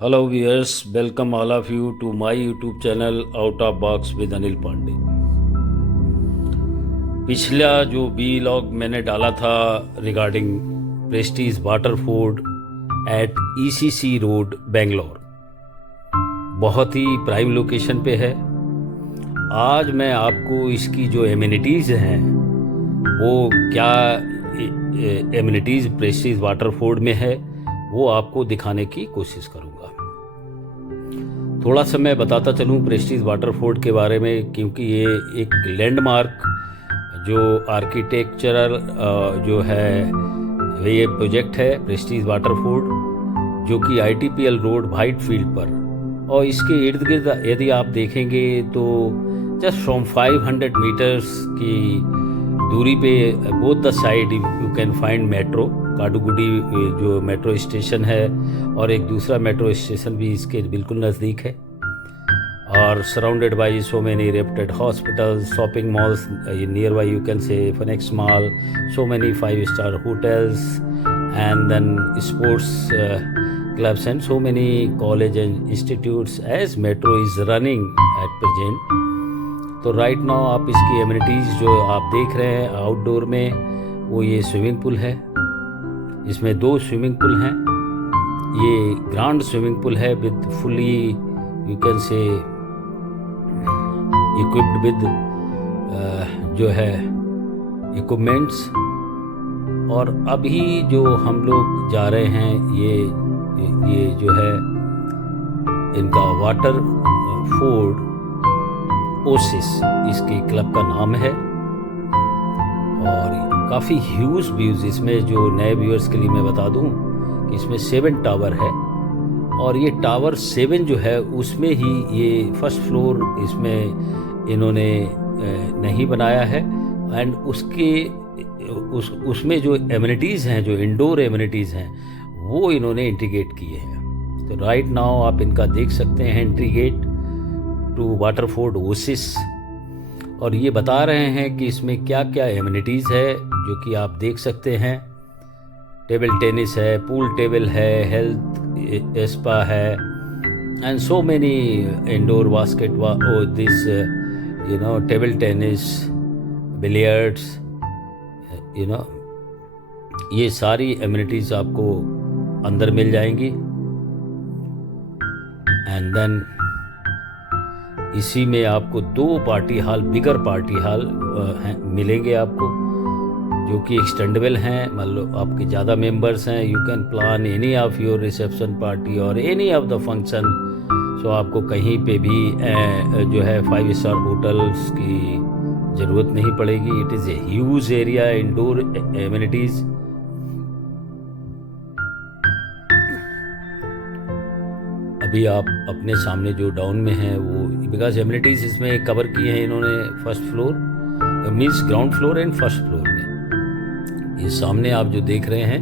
Hello viewers, welcome all of you to my YouTube channel Out of Box with Anil Pandey। पिछला जो vlog मैंने डाला था regarding Prestige Waterford at ECC road Bangalore, बहुत ही prime location पे है। आज मैं आपको इसकी जो एमिनिटीज़ हैं वो क्या एमिनिटीज़ प्रेस्टीज वाटरफोर्ड में है वो आपको दिखाने की कोशिश करूँगा। थोड़ा सा मैं बताता चलूँ प्रेस्टीज वाटरफोर्ड के बारे में, क्योंकि ये एक लैंडमार्क जो आर्किटेक्चरल जो है ये प्रोजेक्ट है प्रेस्टीज वाटरफोर्ड, जो कि ITPL रोड वाइट फील्ड पर, और इसके इर्द गिर्द यदि आप देखेंगे तो जस्ट फ्रॉम 500 मीटर्स की दूरी पे both the side you can find metro Kadugodi जो मेट्रो स्टेशन है, और एक दूसरा मेट्रो स्टेशन भी इसके बिल्कुल नज़दीक है। और surrounded by so many reputed hospitals, shopping malls nearby, you can say Phoenix mall, so many 5-star hotels and then sports clubs and so many college and institutes as metro is running at present। तो right now आप इसकी amenities जो आप देख रहे हैं outdoor में, वो ये स्विमिंग पूल है। इसमें 2 स्विमिंग पूल हैं। ये ग्रांड स्विमिंग पूल है विद फुली यू कैन से इक्विप्ड विद जो है इक्विपमेंट्स। और अभी जो हम लोग जा रहे हैं ये जो है इनका वाटर फोर्ड ओसिस इसके क्लब का नाम है। और काफ़ी ह्यूज व्यूज़ इसमें, जो नए व्यूअर्स के लिए मैं बता दूं कि इसमें 7 टावर है, और ये टावर 7 जो है उसमें ही ये फर्स्ट फ्लोर इसमें इन्होंने नहीं बनाया है। एंड उसमें जो एमिनिटीज़ हैं, जो इंडोर एमिनिटीज़ हैं, वो इन्होंने इंटीग्रेट किए हैं। तो राइट नाउ आप इनका देख सकते हैं entry gate to Waterford Oasis, और ये बता रहे हैं कि इसमें क्या क्या एमिनिटीज़ है जो कि आप देख सकते हैं। टेबल टेनिस है, पूल टेबल है, हेल्थ स्पा है, and so many indoor basket this table tennis, billiards, ये सारी एमिनिटीज़ आपको अंदर मिल जाएंगी। एंड देन इसी में आपको 2 पार्टी हॉल, बिगर पार्टी हॉल मिलेंगे आपको, जो कि एक्सटेंडेबल हैं। मतलब आपके ज़्यादा मेंबर्स हैं, you can plan any of your reception party और एनी ऑफ द फंक्शन। सो आपको कहीं पे भी जो है 5-star होटल्स की ज़रूरत नहीं पड़ेगी। It is a huge area indoor amenities. अभी आप अपने सामने जो डाउन में है वो, बिकॉज एमिनिटीज़ इसमें कवर किए हैं इन्होंने first floor means ground floor and first floor में। ये सामने आप जो देख रहे हैं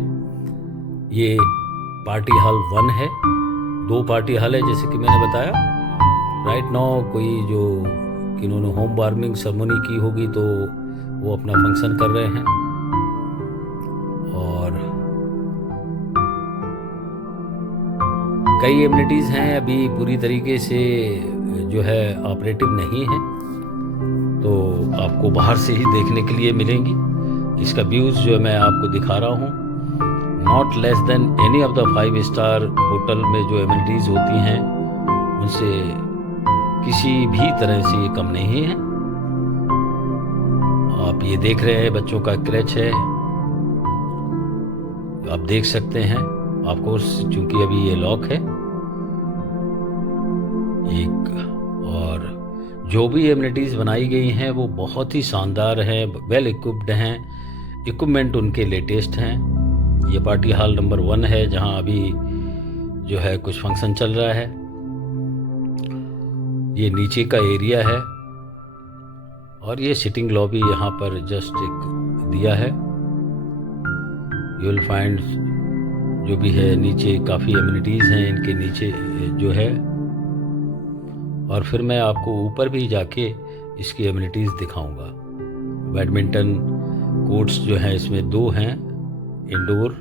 ये पार्टी हॉल 1 है। 2 पार्टी हॉल है जैसे कि मैंने बताया। राइट नाउ कोई जो इन्होंने होम वार्मिंग सेरेमनी की होगी तो वो अपना फंक्शन कर रहे हैं। और कई एमिनिटीज़ हैं अभी पूरी तरीके से जो है ऑपरेटिव नहीं है, तो आपको बाहर से ही देखने के लिए मिलेंगी। इसका व्यूज़ जो मैं आपको दिखा रहा हूँ, not less than any of the 5-star hotel में जो एमिनिटीज़ होती हैं उनसे किसी भी तरह से ये कम नहीं है। आप ये देख रहे हैं बच्चों का क्रैच है, आप देख सकते हैं। आपको चूंकि अभी ये लॉक है एक, और जो भी एमिनिटीज़ बनाई गई हैं वो बहुत ही शानदार हैं, वेल इक्विप्ड हैं, इक्विपमेंट उनके लेटेस्ट हैं। ये पार्टी हॉल नंबर 1 है जहां अभी जो है कुछ फंक्शन चल रहा है। ये नीचे का एरिया है, और ये सिटिंग लॉबी यहाँ पर जस्ट एक दिया है। यू विल फाइंड जो भी है नीचे काफ़ी एमिनिटीज़ हैं इनके नीचे जो है। और फिर मैं आपको ऊपर भी जाके इसकी एमिनिटीज़ दिखाऊंगा। बैडमिंटन कोर्ट्स जो हैं इसमें 2 हैं इंडोर,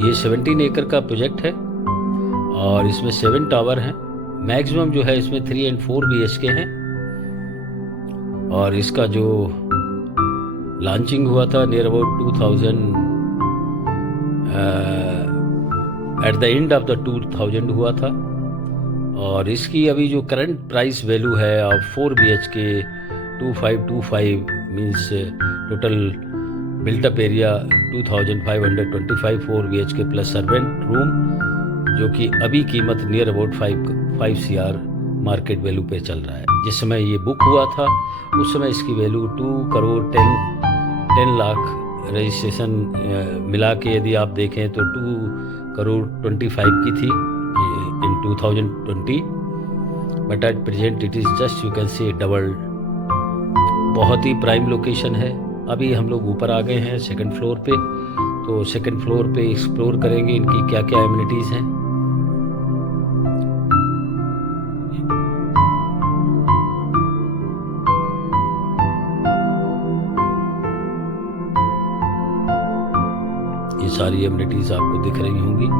ये 17 एकड़ का प्रोजेक्ट है और इसमें 7 टावर हैं। मैक्सिमम जो है इसमें 3 and 4 BHK हैं। और इसका जो लॉन्चिंग हुआ था near about 2000 at the end of the 2000 हुआ था। और इसकी अभी जो करंट प्राइस वैल्यू है of 4 BHK 2525 means total built up area 2525 4 BHK plus servant room, जो कि अभी कीमत near about 5 CR market value पे चल रहा है। जिस समय ये बुक हुआ था उस समय इसकी वैल्यू 2 करोड़ 10 लाख रजिस्ट्रेशन मिला के यदि आप देखें तो 2 करोड़ 25 की थी इन 2020, but at present it is just you can से डबल। बहुत ही प्राइम लोकेशन है। अभी हम लोग ऊपर आ गए हैं सेकंड फ्लोर पे, तो सेकंड फ्लोर पे एक्सप्लोर करेंगे इनकी क्या क्या एमिनिटीज़ हैं। ये सारी एमिनिटीज़ आपको दिख रही होंगी।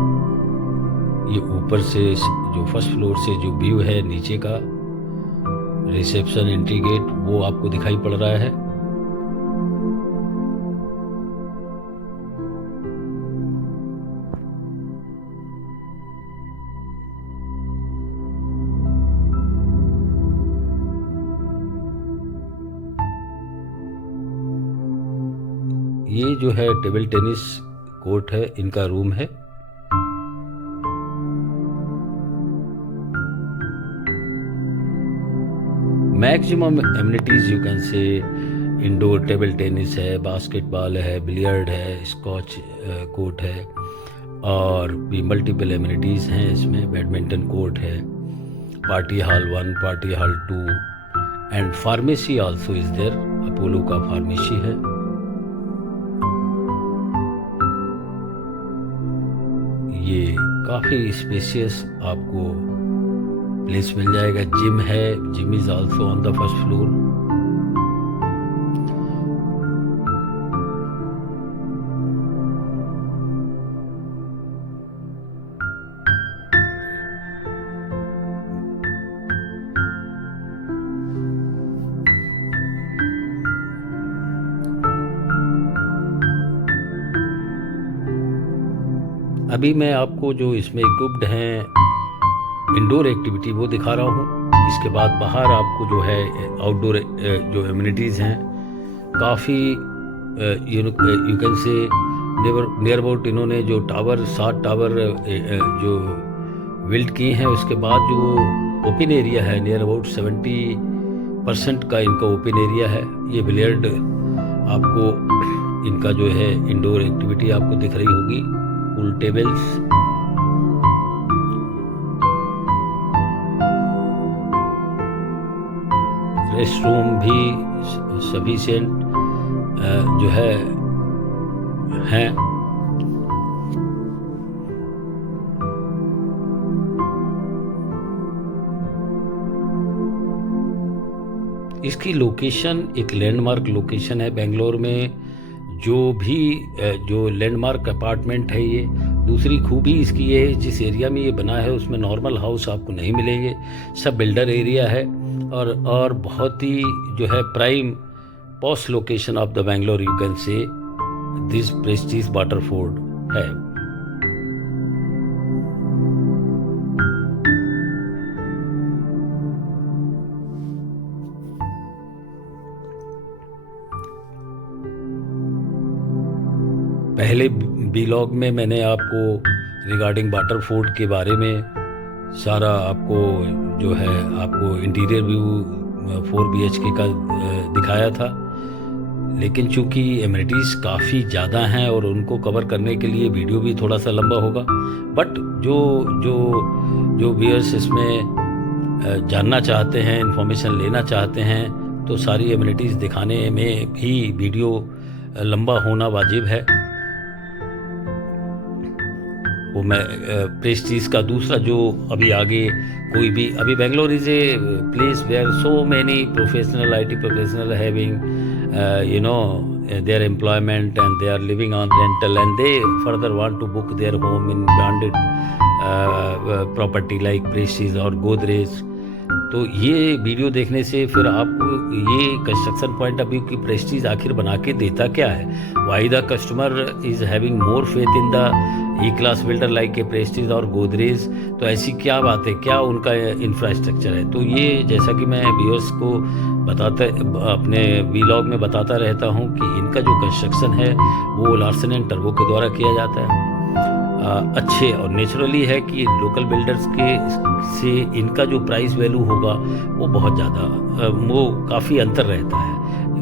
ये ऊपर से जो फर्स्ट फ्लोर से जो व्यू है नीचे का रिसेप्शन एंट्री गेट वो आपको दिखाई पड़ रहा है। ये जो है टेबल टेनिस कोर्ट है, इनका रूम है। Maximum amenities you can say indoor table tennis है, बास्केटबॉल है, बिलियर्ड है, स्कॉच कोर्ट है और भी मल्टीपल एमिनिटीज़ हैं इसमें। बैडमिंटन कोर्ट है, party hall 1, party hall 2 and pharmacy also is there. Apollo का फार्मेसी है। ये काफ़ी स्पेशियस आपको प्लेस मिल जाएगा। जिम है, gym is also on the first floor. अभी मैं आपको जो इसमें इक्विप्ड हैं इंडोर एक्टिविटी वो दिखा रहा हूँ। इसके बाद बाहर आपको जो है आउटडोर जो एमिनिटीज़ हैं काफ़ी यू कैन से नियर अबाउट इन्होंने जो टावर 7 टावर जो बिल्ड किए हैं, उसके बाद जो ओपन एरिया है नियर अबाउट 70% का इनका ओपन एरिया है। ये बिलियर्ड आपको इनका जो है इंडोर एक्टिविटी आपको दिख रही होगी, पूल टेबल्स। रेस्ट रूम भी सफिशिएंट जो है हैं। इसकी लोकेशन एक लैंडमार्क लोकेशन है बेंगलोर में। जो लैंडमार्क अपार्टमेंट है ये। दूसरी खूबी इसकी ये है, जिस एरिया में ये बना है उसमें नॉर्मल हाउस आपको नहीं मिलेंगे, सब बिल्डर एरिया है और बहुत ही जो है prime posh location of the Bangalore you can से दिस प्रेस्टीज वाटरफोर्ड है। पहले व्लॉग में मैंने आपको रिगार्डिंग वाटरफोर्ड के बारे में सारा आपको जो है आपको इंटीरियर व्यू 4 BHK का दिखाया था, लेकिन चूंकि एमिनिटीज़ काफ़ी ज़्यादा हैं और उनको कवर करने के लिए वीडियो भी थोड़ा सा लंबा होगा। बट जो व्यूअर्स इसमें जानना चाहते हैं, इंफॉर्मेशन लेना चाहते हैं, तो सारी एमिनिटीज़ दिखाने में भी वीडियो लंबा होना वाजिब है। वो मैं प्रेस्टीज का दूसरा जो अभी आगे कोई भी अभी Bangalore is a place where so many professional IT professional having their employment and they are living on rental and they further want to book their home in branded property like Prestige और Godrej, तो ये video देखने से फिर आपको ये construction point of view की Prestige आखिर बना के देता क्या है, why the customer is having more faith in the E class builder like a Prestige और गोदरेज, तो ऐसी क्या बात है, क्या उनका इंफ्रास्ट्रक्चर है। तो ये जैसा कि मैं व्यूअर्स को अपने वीलॉग में बताता रहता हूँ कि इनका जो कंस्ट्रक्शन है वो लार्सन एंड टर्बो के द्वारा किया जाता है। अच्छे और नेचुरली है कि लोकल बिल्डर्स के से इनका जो प्राइस वैल्यू होगा वो बहुत ज़्यादा वो काफ़ी अंतर रहता है।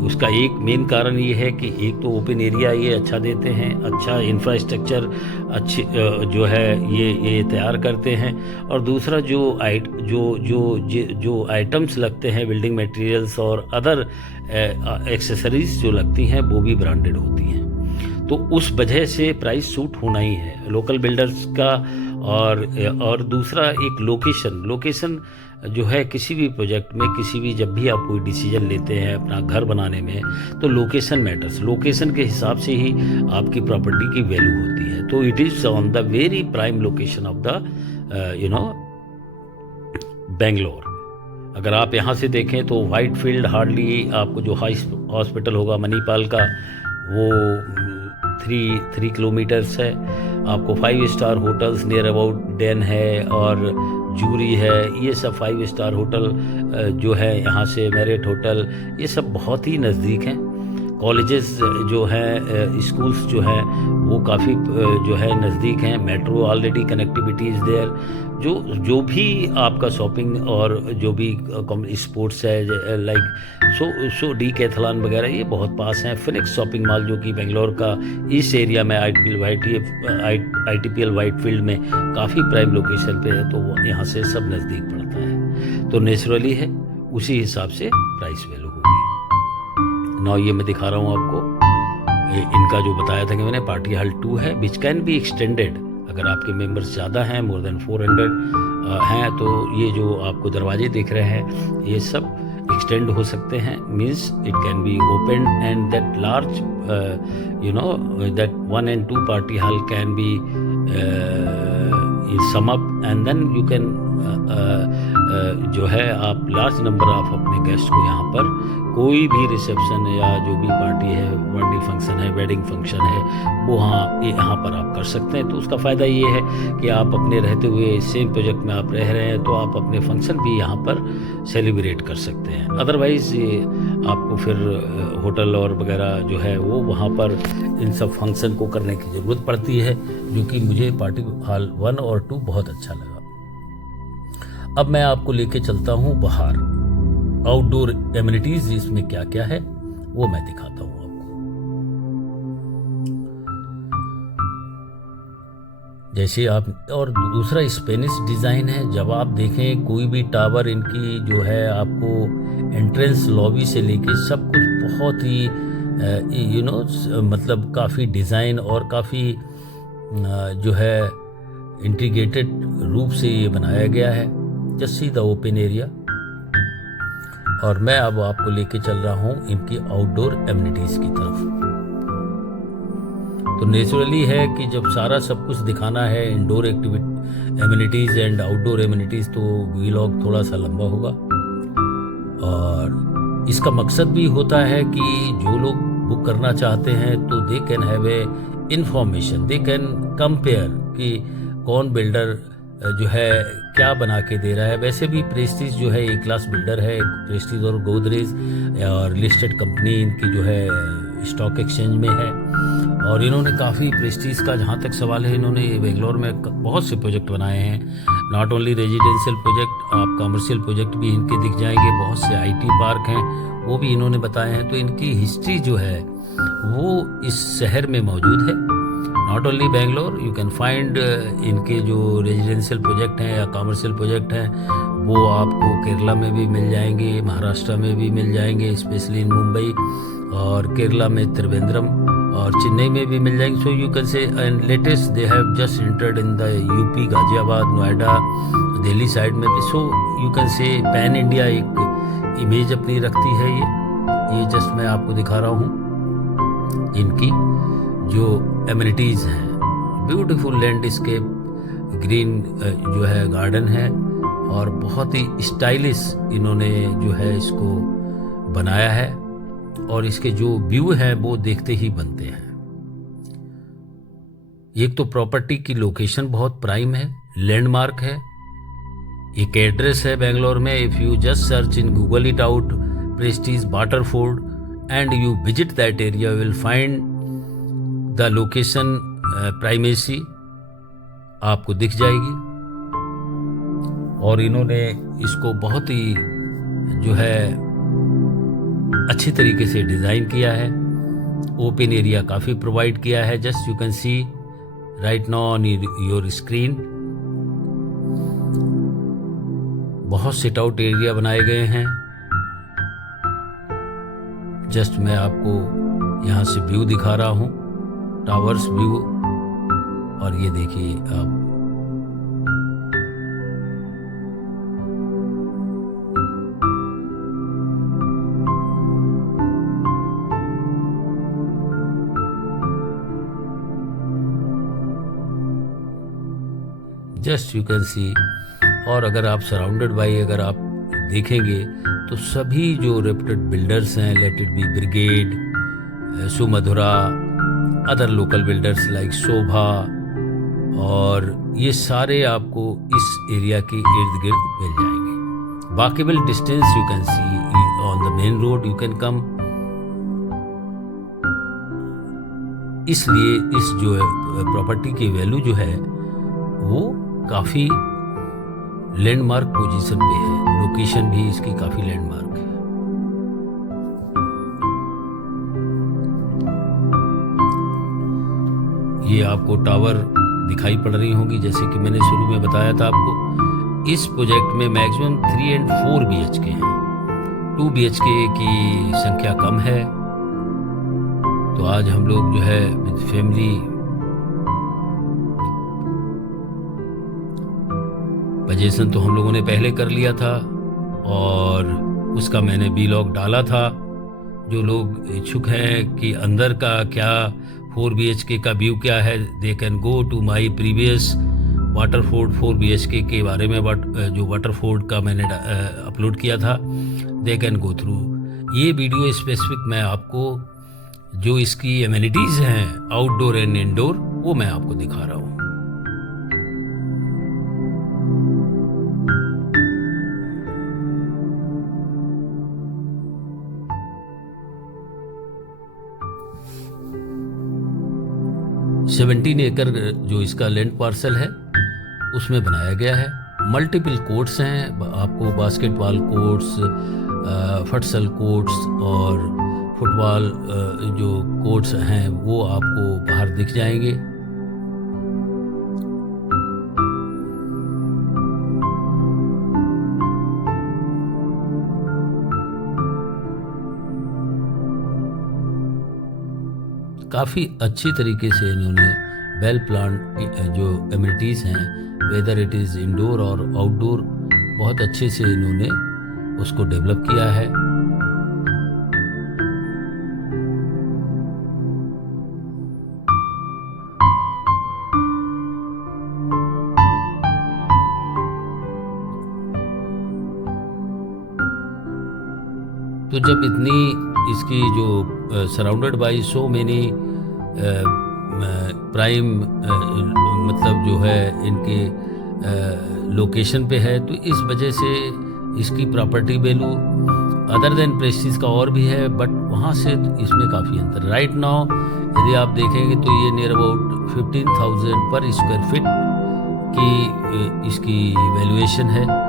उसका एक मेन कारण ये है कि एक तो ओपन एरिया ये अच्छा देते हैं, अच्छा इंफ्रास्ट्रक्चर अच्छे जो है ये तैयार करते हैं, और दूसरा जो आइटम्स लगते हैं बिल्डिंग मटेरियल्स और अदर एक्सेसरीज जो लगती हैं वो भी ब्रांडेड होती हैं। तो उस वजह से प्राइस सूट होना ही है लोकल बिल्डर्स का। और दूसरा एक लोकेशन जो है किसी भी प्रोजेक्ट में, किसी भी जब भी आप कोई डिसीजन लेते हैं अपना घर बनाने में, तो लोकेशन मैटर्स, लोकेशन के हिसाब से ही आपकी प्रॉपर्टी की वैल्यू होती है। तो it is on the very prime location of the Bangalore. अगर आप यहाँ से देखें तो वाइट फील्ड हार्डली आपको जो हॉस्पिटल होगा मणिपाल का वो 3 किलोमीटर्स है। आपको 5 स्टार होटल्स नियर अबाउट 10 है और जूरी है, ये सब 5 स्टार होटल जो है यहाँ से मैरियट होटल, ये सब बहुत ही नज़दीक हैं। कॉलेजेस जो हैं, स्कूल्स जो हैं वो काफ़ी जो है नज़दीक हैं। Metro already connectivity is there. जो भी आपका शॉपिंग और जो भी स्पोर्ट्स है लाइक सो डीकैथलॉन वगैरह ये बहुत पास हैं। फिनिक्स शॉपिंग मॉल जो कि बेंगलोर का इस एरिया में ITPL वाइट फील्ड में काफ़ी प्राइम लोकेशन पे है, तो वो यहाँ से सब नज़दीक पड़ता है। तो नेचुरली है उसी हिसाब से प्राइस वैल्यू होगी। नाउ ये मैं दिखा रहा हूँ आपको इनका जो बताया था कि मैंने पार्टी हॉल 2 है विच कैन बी एक्सटेंडेड। अगर आपके मेंबर्स ज़्यादा हैं, मोर देन 400 हैं, तो ये जो आपको दरवाजे दिख रहे हैं ये सब एक्सटेंड हो सकते हैं। Means it can be open and that large that 1 and 2 party hall can be sum up and then you can जो है आप लार्ज नंबर ऑफ अपने गेस्ट को यहाँ पर कोई भी रिसेप्शन या जो भी पार्टी है, बर्थडे फंक्शन है, वेडिंग फंक्शन है, वो यहाँ पर आप कर सकते हैं। तो उसका फ़ायदा ये है कि आप अपने रहते हुए सेम प्रोजेक्ट में आप रह रहे हैं तो आप अपने फंक्शन भी यहाँ पर सेलिब्रेट कर सकते हैं। अदरवाइज़ आपको फिर होटल और वगैरह जो है वो वहाँ पर इन सब फंक्शन को करने की ज़रूरत पड़ती है, जो कि मुझे पार्टी हॉल 1 और 2 बहुत अच्छा लगा। अब मैं आपको लेके चलता हूँ बाहर, आउटडोर एमिनिटीज इसमें क्या क्या है वो मैं दिखाता हूँ आपको। जैसे आप, और दूसरा स्पेनिश डिज़ाइन है। जब आप देखें कोई भी टावर, इनकी जो है आपको एंट्रेंस लॉबी से लेके सब कुछ बहुत ही मतलब काफ़ी डिज़ाइन और काफ़ी जो है इंटीग्रेटेड रूप से ये बनाया गया है। Just see the open area. और मैं अब आपको लेके चल रहा हूँ इनकी आउटडोर एमिनिटीज़ की तरफ। तो नेचुरली है कि जब सारा सब कुछ दिखाना है, indoor amenities and outdoor amenities, तो व्लॉग थोड़ा सा लंबा होगा। और इसका मकसद भी होता है कि जो लोग बुक करना चाहते हैं तो they can have a information, they can compare कि कौन बिल्डर जो है क्या बना के दे रहा है। वैसे भी प्रेस्टीज जो है एक क्लास बिल्डर है, प्रेस्टीज और गोदरेज और लिस्टेड कंपनी इनकी जो है स्टॉक एक्सचेंज में है। और इन्होंने काफ़ी प्रेस्टीज का, जहाँ तक सवाल है, इन्होंने बेंगलोर में बहुत से प्रोजेक्ट बनाए हैं। नॉट ओनली रेजिडेंशियल प्रोजेक्ट, आप कमर्शियल प्रोजेक्ट भी इनके दिख जाएंगे। बहुत से IT पार्क हैं वो भी इन्होंने बताए हैं। तो इनकी हिस्ट्री जो है वो इस शहर में मौजूद है। Not only Bangalore, you can find इनके जो रेजिडेंशियल प्रोजेक्ट हैं या कमर्शियल प्रोजेक्ट हैं वो आपको केरला में भी मिल जाएंगे, महाराष्ट्र में भी मिल जाएंगे, स्पेशली इन मुंबई, और केरला में त्रिवेंद्रम, और चेन्नई में भी मिल जाएंगे। सो यू कैन से, and latest they have just entered in the UP, Ghaziabad, Noida, Delhi side में भी। सो यू कैन से पैन इंडिया एक इमेज अपनी रखती है ये जस्ट मैं आपको दिखा रहा हूँ। इनकी जो एमिनिटीज़ हैं, ब्यूटीफुल लैंडस्केप, ग्रीन जो है गार्डन है, और बहुत ही स्टाइलिश इन्होंने जो है इसको बनाया है, और इसके जो व्यू हैं वो देखते ही बनते हैं। एक तो प्रॉपर्टी की लोकेशन बहुत प्राइम है, लैंडमार्क है, एक एड्रेस है बेंगलोर में। If you just search in Google it out Prestige Waterford and you visit that area, will find the location primacy आपको दिख जाएगी। और इन्होंने इसको बहुत ही जो है अच्छी तरीके से डिज़ाइन किया है। ओपन एरिया काफ़ी प्रोवाइड किया है, just you can see right now on your screen. बहुत सिट आउट एरिया बनाए गए हैं। जस्ट मैं आपको यहाँ से व्यू दिखा रहा हूँ, टावर्स व्यू, और ये देखिए आप जस्ट यू कैन सी। और अगर आप सराउंडेड बाई अगर आप देखेंगे तो सभी जो रेप्यूटेड बिल्डर्स हैं, let it be Brigade, Sumadhura, other local builders like Sobha, और ये सारे आपको इस एरिया के इर्द गिर्द मिल जाएंगे। Walkable distance you can see on the main road, you can come. इसलिए इस जो प्रॉपर्टी की वैल्यू जो है वो काफ़ी लैंडमार्क पोजीशन पे है, लोकेशन भी इसकी काफ़ी लैंडमार्क है। ये आपको टावर दिखाई पड़ रही होंगी, जैसे कि मैंने शुरू में बताया था आपको। इस प्रोजेक्ट में मैक्सिमम 3 और 4 BHK हैं, 2 BHK की संख्या कम है। तो आज हम लोग जो है विद फैमिली पजेशन तो हम लोगों ने पहले कर लिया था, और उसका मैंने व्लॉग डाला था। जो लोग इच्छुक हैं कि अंदर का क्या 4 BHK का व्यू क्या है, they can go to my previous Waterford 4 BHK के बारे में जो वाटरफोर्ड का मैंने अपलोड किया था, दे कैन गो थ्रू। ये वीडियो स्पेसिफिक मैं आपको जो इसकी एमिनिटीज़ हैं आउटडोर एंड इंडोर वो मैं आपको दिखा रहा हूँ। एकड़ जो इसका लैंड पार्सल है उसमें बनाया गया है। मल्टीपल कोर्ट्स हैं, आपको बास्केटबॉल कोर्ट्स, फुटसल कोर्ट्स और फुटबॉल जो कोर्ट्स हैं वो आपको बाहर दिख जाएंगे। काफ़ी अच्छी तरीके से इन्होंने वेल प्लान जो एमिनिटीज़ हैं, वेदर इट इज़ इंडोर और आउटडोर, बहुत अच्छे से इन्होंने उसको डेवलप किया है। तो जब इतनी इसकी जो surrounded by so many prime मतलब जो है इनके लोकेशन पे है, तो इस वजह से इसकी property value other than Prestige का और भी है, बट वहाँ से इसमें काफ़ी अंतर। राइट नाउ यदि आप देखेंगे तो ये नियर अबाउट 15,000 पर स्क्वायर फीट की इसकी वैल्यूएशन है।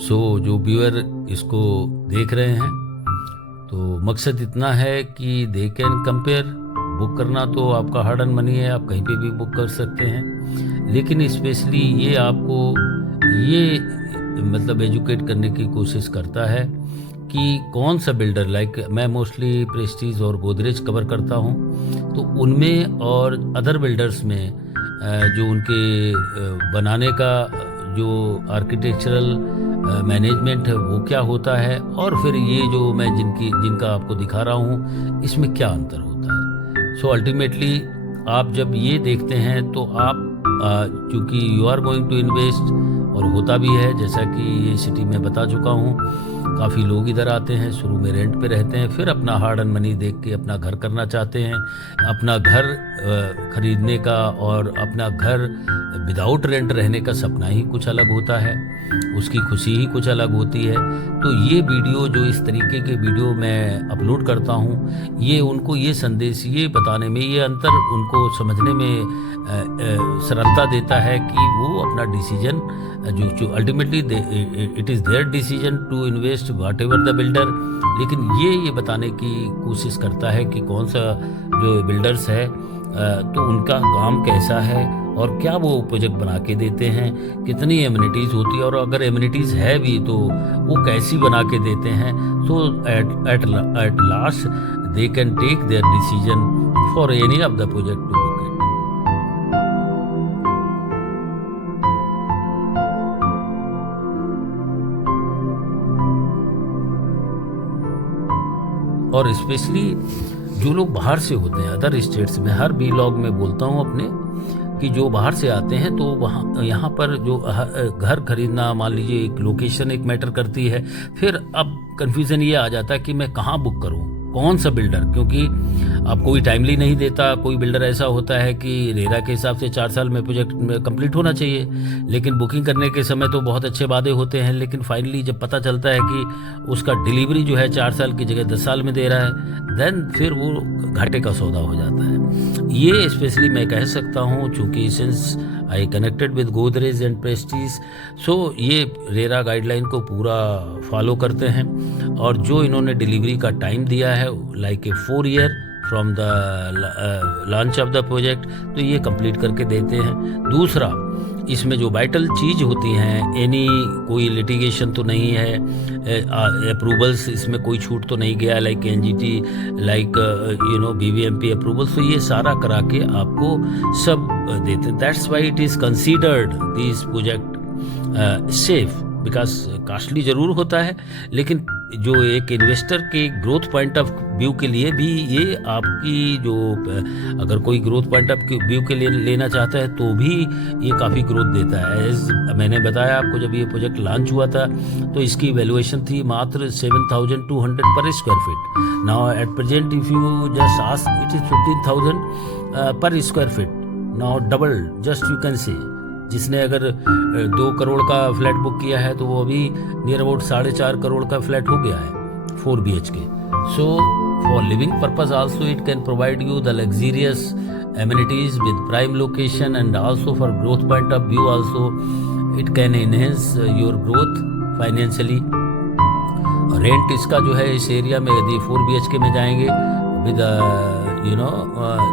सो जो व्यूअर इसको देख रहे हैं तो मकसद इतना है कि दे कैन कंपेयर बुक करना तो आपका हार्ड अर्न मनी है, आप कहीं पे भी बुक कर सकते हैं। लेकिन स्पेशली ये आपको ये मतलब एजुकेट करने की कोशिश करता है कि कौन सा बिल्डर, लाइक मैं मोस्टली प्रेस्टीज और गोदरेज कवर करता हूँ, तो उनमें और अदर बिल्डर्स में जो उनके बनाने का जो आर्किटेक्चरल मैनेजमेंट है वो क्या होता है, और फिर ये जो मैं जिनका आपको दिखा रहा हूँ इसमें क्या अंतर होता है। सो अल्टीमेटली आप जब ये देखते हैं तो आप चूँकि you are going to invest, और होता भी है, जैसा कि ये सिटी में बता चुका हूँ, काफ़ी लोग इधर आते हैं, शुरू में रेंट पे रहते हैं, फिर अपना हार्ड अर्न मनी देख के अपना घर करना चाहते हैं। अपना घर खरीदने का और अपना घर विदाउट रेंट रहने का सपना ही कुछ अलग होता है, उसकी खुशी ही कुछ अलग होती है। तो ये वीडियो, जो इस तरीके के वीडियो मैं अपलोड करता हूँ, ये उनको ये संदेश ये बताने में, ये अंतर उनको समझने में सरलता देता है कि वो अपना डिसीजन जो ultimately it is their decision to invest whatever the builder, लेकिन ये बताने की कोशिश करता है कि कौन सा जो बिल्डर्स है तो उनका काम कैसा है और क्या वो प्रोजेक्ट बना के देते हैं, कितनी एमिनिटीज़ होती है, और अगर एमिनिटीज़ है भी तो वो कैसी बना के देते हैं। So at last they can take their decision for any of the project to book it. और स्पेशली जो लोग बाहर से होते हैं अदर स्टेट्स में, हर व्लॉग में बोलता हूँ अपने कि जो बाहर से आते हैं तो वहाँ यहाँ पर जो घर खरीदना, मान लीजिए एक लोकेशन एक मैटर करती है, फिर अब कन्फ्यूज़न ये आ जाता है कि मैं कहाँ बुक करूँ, कौन सा बिल्डर, क्योंकि अब कोई टाइमली नहीं देता। कोई बिल्डर ऐसा होता है कि रेरा के हिसाब से 4 साल में प्रोजेक्ट कंप्लीट होना चाहिए, लेकिन बुकिंग करने के समय तो बहुत अच्छे वादे होते हैं, लेकिन फाइनली जब पता चलता है कि उसका डिलीवरी जो है 4 साल की जगह 10 साल में दे रहा है, देन फिर वो घाटे का सौदा हो जाता है। ये स्पेशली मैं कह सकता हूँ, चूँकि since I connected with Godrej and Prestige, so ये रेरा गाइडलाइन को पूरा फॉलो करते हैं, और जो इन्होंने डिलीवरी का टाइम दिया है like a 4 year from the launch of the project, तो ये कंप्लीट करके देते हैं। दूसरा, इसमें जो वाइटल चीज़ होती हैं, एनी कोई लिटिगेशन तो नहीं है, अप्रूवल्स इसमें कोई छूट तो नहीं गया, लाइक एनजीटी, लाइक बीवीएमपी अप्रूवल्स, तो ये सारा करा के आपको सब देते हैं। That's why it is considered this project safe, because costly ज़रूर होता है, लेकिन जो एक इन्वेस्टर के ग्रोथ पॉइंट ऑफ व्यू के लिए भी ये आपकी जो, अगर कोई ग्रोथ पॉइंट ऑफ व्यू के लिए लेना चाहता है तो भी ये काफ़ी ग्रोथ देता है। एज मैंने बताया आपको, जब ये प्रोजेक्ट लॉन्च हुआ था तो इसकी वैल्यूएशन थी मात्र 7,200 पर square feet. Now at present if you just ask, it is 15,000 पर square feet. Now double just you can से, जिसने अगर 2 करोड़ का फ्लैट बुक किया है तो वो अभी नियर अबाउट 4.5 करोड़ का फ्लैट हो गया है 4 BHK। So for living purpose also it can provide you the luxurious amenities with prime location, and also for growth point of view also it can enhance your growth financially। Rent इसका जो है इस area में, यदि 4 BHK में जाएंगे with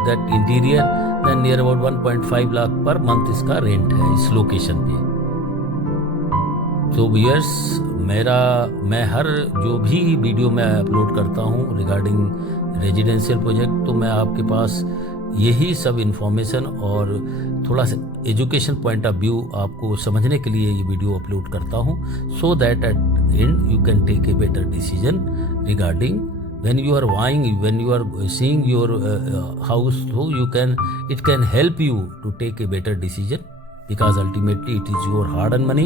that interior, then near about 1.5 lakh per month इसका rent है इस लोकेशन पे। तो व्यूअर्स, मैं हर जो भी वीडियो मैं अपलोड करता हूँ रिगार्डिंग रेजिडेंशियल प्रोजेक्ट, तो मैं आपके पास यही सब इन्फॉर्मेशन और थोड़ा सा एजुकेशन पॉइंट ऑफ व्यू आपको समझने के लिए ये वीडियो अपलोड करता हूँ, so that at end you can take a better decision regarding when you are buying, when you are seeing your house, so it can help you to take a better decision, because ultimately it is your hard earned money.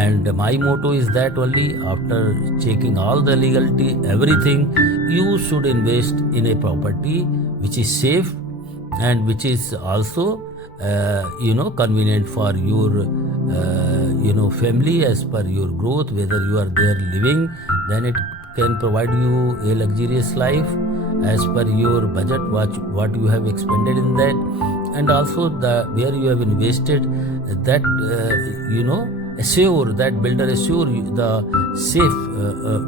And my motto is that only after checking all the legality, everything, you should invest in a property which is safe and which is also convenient for your family as per your growth. Whether you are there living, then it can provide you a luxurious life as per your budget, what you have expended in that, and also where you have invested, that assure, that builder assure you the safe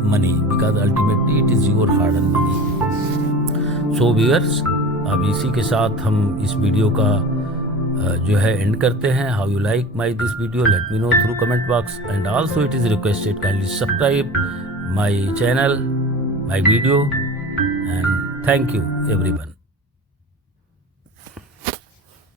money, because ultimately it is your hard earned money. So viewers, अब इसी के साथ हम इस video का जो है and करते हैं. How you like my this video, let me know through comment box, and also it is requested kindly subscribe my channel, my video, and thank you everyone.